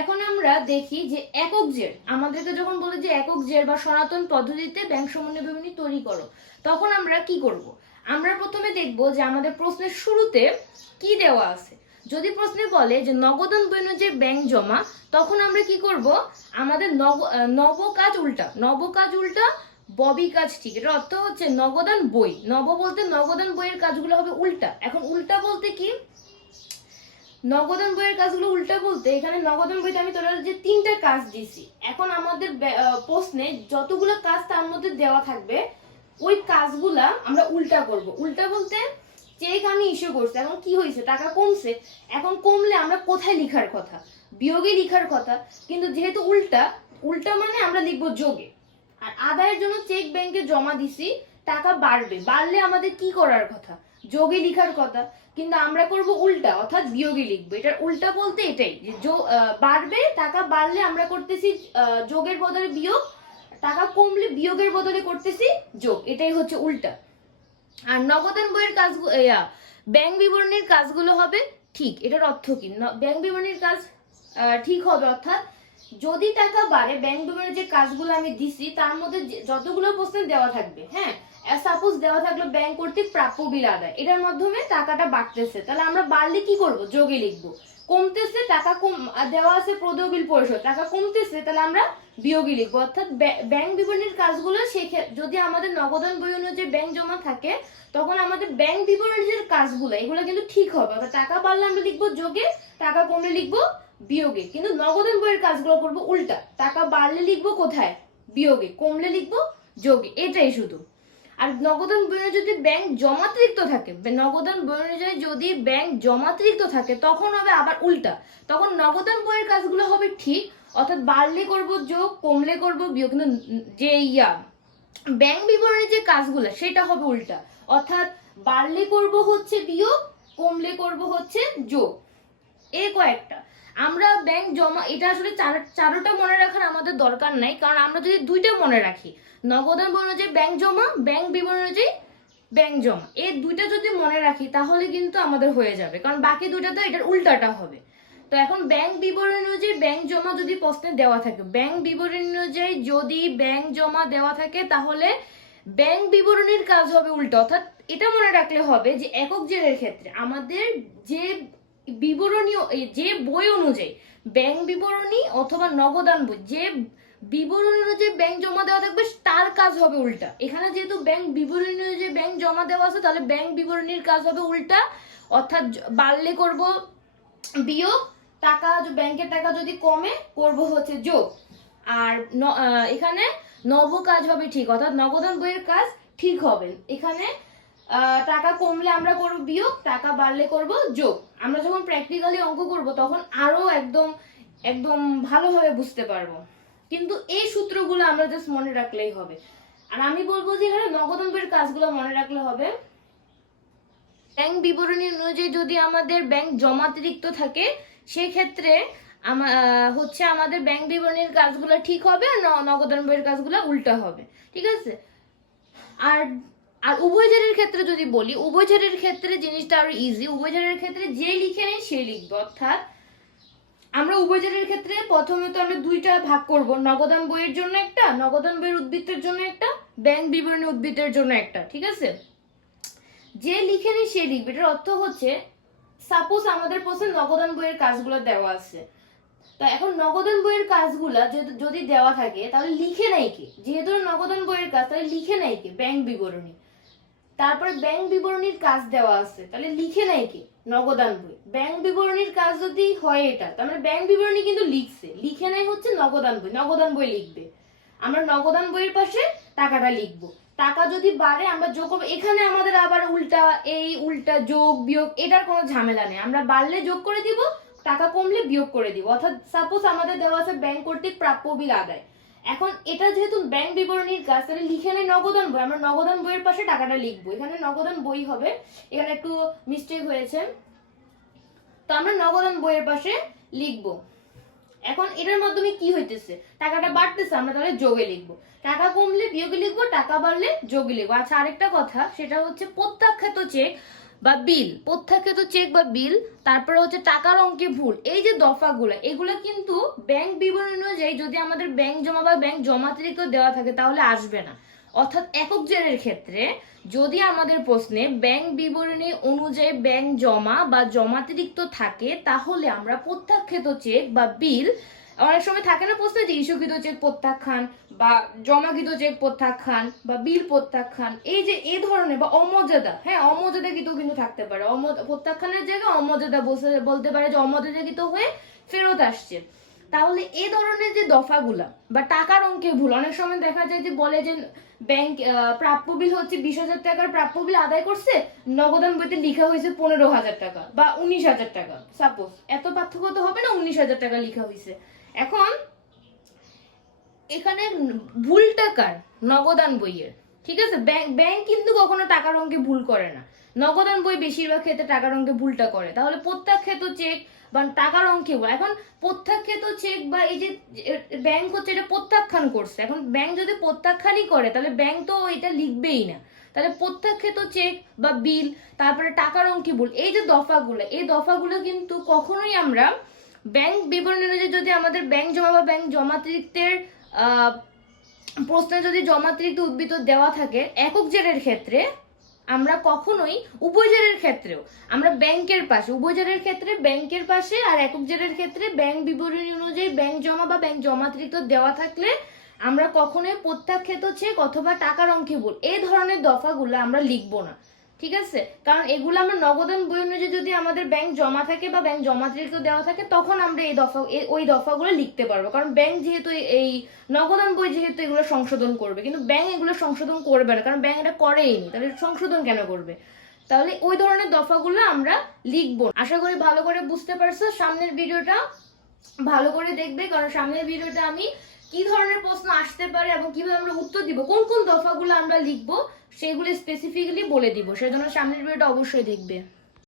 এখন আমরা দেখি যে একক জের, আমাদেরকে যখন বলে যে একক জের বা সনাতন পদ্ধতিতে ব্যাংক সমন্বয় বিবরণী তৈরি করো, তখন আমরা কি করব? আমরা প্রথমে দেখব যে আমাদের প্রশ্নের শুরুতে কি দেওয়া আছে। যদি প্রশ্নে বলে যে নগদান বৈনজের ব্যাংক জমা, তখন আমরা কি করব? আমাদের নব নব কাজ উল্টা নব কাজ উল্টা ববি কাজ ঠিক, এটার অর্থ হচ্ছে নগদান বই। নব বলতে নগদান বইয়ের কাজগুলো হবে উল্টা। এখন উল্টা বলতে কি? নগদান বইয়ের কাজগুলো উল্টা বলতে, এখানে নগদন বইতে আমি তোরা যে তিনটা কাজ দিছি এখন আমাদের প্রশ্নে যতগুলো কাজ তার মধ্যে দেওয়া থাকবে, ওই কাজগুলা আমরা উল্টা করব। উল্টা বলতে চেক আমি ইস্যু করছি, এখন কি হয়েছে, টাকা কমছে, এখন কমলে আমরা কোথায় লিখার কথা? বিয়োগে লিখার কথা, কিন্তু যেহেতু উল্টা উল্টা মানে আমরা লিখব যোগে। আর আদায়ের জন্য চেক ব্যাংকে জমা দিছি, টাকা বাড়বে, বাড়লে আমাদের কি করার কথা? যোগে লিখার কথা, কিন্তু আমরা করব উল্টা, অর্থাৎ বিয়োগে লিখব। এটার উল্টা বলতে এটাই, যে বাড়বে, টাকা বাড়লে আমরা করতেছি যোগের বদলে বিয়োগ, টাকা কমলে বিয়োগের বদলে করতেছি যোগ। এটাই হচ্ছে উল্টা। আর নগদান বইয়ের কাজ ব্যাংক বিবরণীর কাজগুলো হবে ঠিক, এটার অর্থ কি? ব্যাংক বিবরণীর কাজ ঠিক হবে, অর্থাৎ যদি টাকা বাড়ে, ব্যাংক বিবরণের যে কাজগুলো আমি দিছি, তার মধ্যে যতগুলো প্রশ্ন দেওয়া থাকবে হ্যাঁ? সাপোজ দেওয়া থাকল ব্যাংক কর্তৃক প্রাপ্য বিল আদায়। এটার মাধ্যমে টাকাটা বাড়তেছে। তাহলে আমরা বাড়লে কি করব? যোগে লিখব। কমতেছে, টাকা কম দেওয়া আছে প্রদেয় বিল পরিশোধ। টাকা কমতেছে, তাহলে আমরা বিয়োগী লিখব। অর্থাৎ ব্য- ব্যাংক বিবরণীর কাজগুলো সেক্ষে- যদি আমাদের নগদান বই অনুযায়ী ব্যাংক জমা থাকে, তখন আমাদের ব্যাংক বিবরণীর যে কাজগুলো, এগুলো কিন্তু ঠিক হবে। অর্থাৎ টাকা বাড়লে আমরা লিখব যোগে, টাকা কমলে লিখব বিয়োগে। কিন্তু নগদান বইয়ের কাজগুলো করব উল্টা। টাকা বাড়লে লিখব কোথায়? বিয়োগে। কমলে লিখব যোগে। এটাই শুধু। আর নগদান বই যদি ব্যাংক জমাতিরিক্ত থাকে নগদান বই অনুযায়ী যদি ব্যাংক জমাতিরিক্ত থাকে, তখন হবে আবার উল্টা। তখন নগদান বইয়ের কাজগুলো হবে ঠিক, অর্থাৎ বাড়লে করব যোগ, কমলে করব বিয়োগ, কিন্তু যে ইয়া ব্যাংক বিবরণের যে কাজগুলো, সেটা হবে উল্টা। অর্থাৎ বাড়লে করব হচ্ছে বিয়োগ, কমলে করব হচ্ছে যোগ। এই কয়েকটা। আমরা ব্যাংক জমা, এটা আসলে চার- চারোটা মনে রাখার আমাদের দরকার নাই, কারণ আমরা যদি দুইটা মনে রাখি নগদান বই অনুযায়ী ব্যাংক জমা ব্যাংক বিবরণ অনুযায়ী ব্যাংক জমা, এই দুইটা যদি মনে রাখি, তাহলে কিন্তু আমাদের হয়ে যাবে, কারণ বাকি দুইটা তো এটার উল্টাটা হবে। তো এখন ব্যাংক বিবরণ অনুযায়ী ব্যাংক জমা যদি প্রশ্নে দেওয়া থাকে ব্যাংক বিবরণ অনুযায়ী যদি ব্যাংক জমা দেওয়া থাকে, তাহলে ব্যাংক বিবরণীর কাজ হবে উল্টো, অর্থাৎ এটা মনে রাখলে হবে যে একক জেলের ক্ষেত্রে আমাদের যে বিবরণী যে বই অনুযায়ী, ব্যাংক বিবরণী অথবা নগদান বই, যে বিবরণী অনুযায়ী ব্যাংক জমা দেওয়া থাকবে, তার কাজ হবে উল্টা। এখানে যেহেতু ব্যাংক বিবরণী অনুযায়ী ব্যাংক জমা দেওয়া আছে, তাহলে ব্যাংক বিবরণীর কাজ হবে উল্টা। অর্থাৎ বাড়লে করব বিয়োগ, টাকা ব্যাংকের টাকা যদি কমে, করব হচ্ছে যোগ। আর এখানে নব কাজ হবে ঠিক, অর্থাৎ নগদান বইয়ের কাজ ঠিক হবে। এখানে টাকা কমলে আমরা করব বিয়োগ, টাকা বাড়লে করব যোগ। আমরা যখন প্র্যাকটিক্যালি অঙ্ক করব, তখন আরও একদম একদম ভালোভাবে বুঝতে পারব। কিন্তু এই সূত্রগুলো আমরা জাস্ট মনে রাখলেই হবে। আর আমি বলব যে এখানে নগদান বইয়ের কাজগুলো মনে রাখলে হবে। ব্যাংক বিবরণী অনুযায়ী যদি আমাদের ব্যাংক জমাতিরিক্ত থাকে সেই ক্ষেত্রে আমা- হচ্ছে আমাদের ব্যাংক বিবরণীর কাজগুলো ঠিক হবে আর ন- নগদান কাজগুলো উল্টা হবে। ঠিক আছে? আর আর উভয়চারের ক্ষেত্রে যদি বলি উভয়চারের ক্ষেত্রে জিনিসটা আরও ইজি উভয়চারের ক্ষেত্রে যে লিখে নেই সে লিখবে। অর্থাৎ আমরা উভয়চারের ক্ষেত্রে প্রথমে তো আমরা দুইটা ভাগ করব, নগদান বইয়ের জন্য একটা, নগদান বইয়ের উদ্বৃত্তের জন্য একটা, ব্যাংক বিবরণী উদ্বৃত্তের জন্য একটা, ঠিক আছে? যে লিখে নেই সে লিখবে। এটার অর্থ হচ্ছে সাপোজ আমাদের প্রশ্নে নগদান বইয়ের কাজগুলো দেওয়া আছে। তো এখন নগদান বইয়ের কাজগুলো যদি দেওয়া থাকে, তাহলে লিখে নেই কে? যেহেতু নগদান বইয়ের কাজ, তাহলে লিখে নেই কে? ব্যাংক বিবরণী। তারপরে ব্যাংক বিবরণীর কাজ দেওয়া আছে। তাহলে লিখে নেই কে? নগদান বই ব্যাংক বিবরণীর কাজ যদি হয় এটা, তার মানে ব্যাংক বিবরণী কিন্তু লিখছে। লিখে নেই হচ্ছে নগদান বই নগদান বই লিখবে। আমরা নগদান বইয়ের পাশে টাকাটা লিখব। টাকা যদি বাড়ে, আমরা যোগ করব। এখানে আমাদের আবার উল্টা এই, উল্টা যোগ, বিয়োগ, এটার কোনো ঝামেলা নেই। আমরা বাড়লে যোগ করে দিব, টাকা কমলে বিয়োগ করে দিব। অর্থাৎ সাপোজ আমাদের দেওয়া আছে ব্যাংক কর্তৃক প্রাপ্য বিল আদায় এখন এটা যেহেতু ব্যাংক বিবরণীর কাজ, তাহলে লিখে নেই নগদান বই আমরা নগদান বইয়ের পাশে টাকাটা লিখব। এখানে নগদান বই হবে। এখানে একটু মিস্টেক হয়েছে। তো আমরা নগদান বইয়ের পাশে লিখব। এখন এটার মাধ্যমে কি হইতেছে? টাকাটা বাড়তেছে, আমরা তাহলে যোগে লিখব। টাকা কমলে বিয়োগে লিখব, টাকা বাড়লে যোগে লিখব। আচ্ছা আরেকটা কথা, সেটা হচ্ছে প্রত্যাখ্যাত চেক বা বিল, প্রত্যাখ্যাত চেক বা বিল, তারপরে হচ্ছে টাকার অঙ্কে ভুল, এই যে দফাগুলো, এগুলো কিন্তু ব্যাংক বিবরণী অনুযায়ী যদি আমাদের ব্যাংক জমা বা ব্যাংক জমাতিরিক্ত দেওয়া থাকে তাহলে আসবে না। অর্থাৎ একক জেরের ক্ষেত্রে যদি আমাদের প্রশ্নে ব্যাংক বিবরণী অনুযায়ী ব্যাংক জমা বা জমাতিরিক্ত থাকে, তাহলে আমরা প্রত্যাখ্যাত চেক বা বিল অনেক সময় থাকে না প্রশ্নে যে ইস্যুকৃত চেক প্রত্যাখ্যান বা জমাকৃত চেক প্রত্যাখ্যান বা বিল প্রত্যাখ্যান, এই যে এই ধরনের বা অমর্যাদা হ্যাঁ অমর্যাদাকৃত কিন্তু থাকতে পারে। প্রত্যাখ্যানের জায়গায় অমর্যাদা বসে- বলতে পারে যে অমর্যাদাকৃত হয়ে ফেরত আসছে। তাহলে এ ধরনের যে দফাগুলা বা টাকার অঙ্কে ভুল, অনেক সময় দেখা যায় যে বলে যে ব্যাংক প্রাপ্য বিল হচ্ছে বিশ হাজার টাকার প্রাপ্য বিল আদায় করছে, নগদান বইতে লিখা হয়েছে পনেরো হাজার টাকা বা উনিশ হাজার টাকা। সাপোজ এত পার্থক্য তো হবে না, উনিশ হাজার টাকা লেখা হয়েছে। এখন এখানে ভুল টাকার নগদান বইয়ের। ঠিক আছে? ব্যাংক কিন্তু কখনো টাকার অঙ্কে ভুল করে না। নগদান বই বেশিরভাগ ক্ষেত্রে টাকার অঙ্কে ভুলটা করে। তাহলে প্রত্যাখ্যাত চেক বা টাকার অঙ্কে। এখন প্রত্যাখ্যাত চেক বা এই যে ব্যাংক হচ্ছে এটা প্রত্যাখ্যান করছে। এখন ব্যাংক যদি প্রত্যাখ্যানই করে, তাহলে ব্যাংক তো এটা লিখবেই না। তাহলে প্রত্যাখ্যাত চেক বা বিল, তারপরে টাকার অঙ্কে ভুল? এই যে দফাগুলো, এই দফাগুলো কিন্তু কখনোই আমরা ব্যাংক বিবরণী অনুযায়ী যদি আমাদের ব্যাংক জমা বা ব্যাংক আহ, প্রশ্নে যদি জমাতিরিক্ত উদ্ভিদ দেওয়া থাকে একক জেরের ক্ষেত্রে আমরা কখনোই উভয়জেরের ক্ষেত্রেও আমরা ব্যাংকের পাশে উভয়জেরের ক্ষেত্রে ব্যাংকের পাশে আর একক জেরের ক্ষেত্রে ব্যাংক বিবরণী অনুযায়ী ব্যাংক জমা বা ব্যাংক জমাতিরিক্ত দেওয়া থাকলে আমরা কখনোই প্রত্যাখ্যাত চেক অথবা টাকার অঙ্কে ভুল এই ধরনের দফাগুলো আমরা লিখব না। ঠিক আছে? কারণ এগুলো আমরা নগদান বই অনুযায়ী যদি আমাদের ব্যাংক জমা থাকে বা ব্যাংক জমাতিরিক্ত দেওয়া থাকে, তখন আমরা এই দফা ওই দফাগুলো লিখতে পারব। কারণ ব্যাংক যেহেতু এই- নগদান বই যেহেতু এগুলো সংশোধন করবে, কিন্তু ব্যাংক এগুলো সংশোধন করবে না, কারণ ব্যাংক এটা করেই নি তাহলে সংশোধন কেন করবে? তাহলে ওই ধরনের দফাগুলো আমরা লিখব। আশা করি ভালো করে বুঝতে পারছ। সামনের ভিডিওটা ভালো করে দেখবে, কারণ সামনের ভিডিওটা আমি কি ধরনের প্রশ্ন আসতে পারে এবং কীভাবে আমরা উত্তর দিব, কোন কোন দফাগুলো আমরা লিখব, সেগুলো স্পেসিফিকলি বলে দিব। সেজন্য সামনের ভিডিওটা অবশ্যই দেখবে।